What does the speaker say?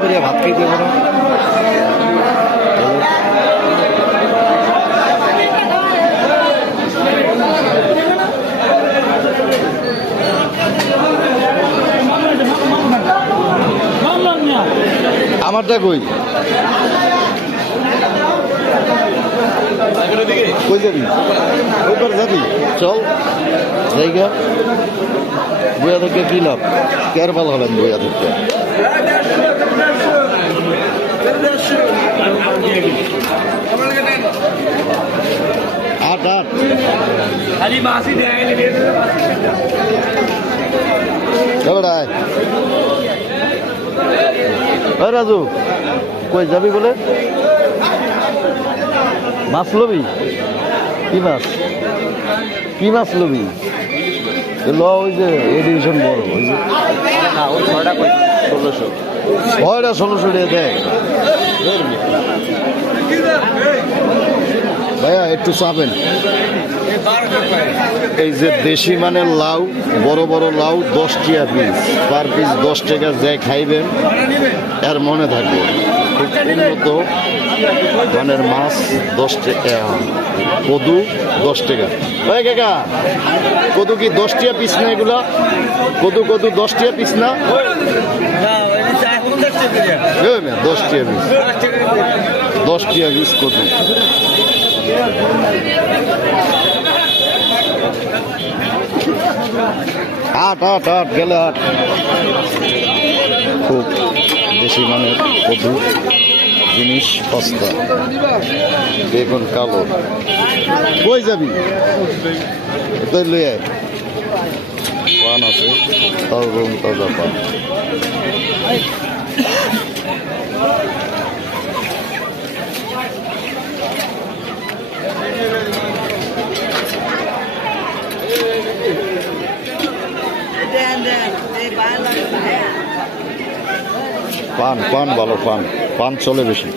করে ভাত খাইতে পারো। আমারটা কই কই যাবি ওইবার যাবি চল জায়গা বইয়া থেকে কি লাভ কেয়ারবাল হলেন বইয়া থেকে আট আট রাজু কই যাবি বলে মাছ লবি কি মাছ কি মাছ লবি ল ওই যে এডিশন বড় ওই যে 1600 টাকা দেয় ভাইয়া একটু চাবেন এই যে দেশি মানের লাউ বড় বড় লাউ 10 টাকা পিস পার পিস 10 টাকা যে খাইবেন এর মনে থাকবে খুব উন্নত মানের মাছ 10 টাকা কদু 10 টাকা ভাই কাকা কদু কি 10 টাকা পিস না এগুলা কদু 10 টাকা পিস না 10 টাকা পিস 10 টাকা পিস কদু আট আট আট গেলে আট খুব দেশি মানের কদু জিনিস সস্তা বেগুন কালো কই যাবি তুই লই আয় পান আছে তাজা তাজা পান পান পান ভালো পান পান চলে বেশি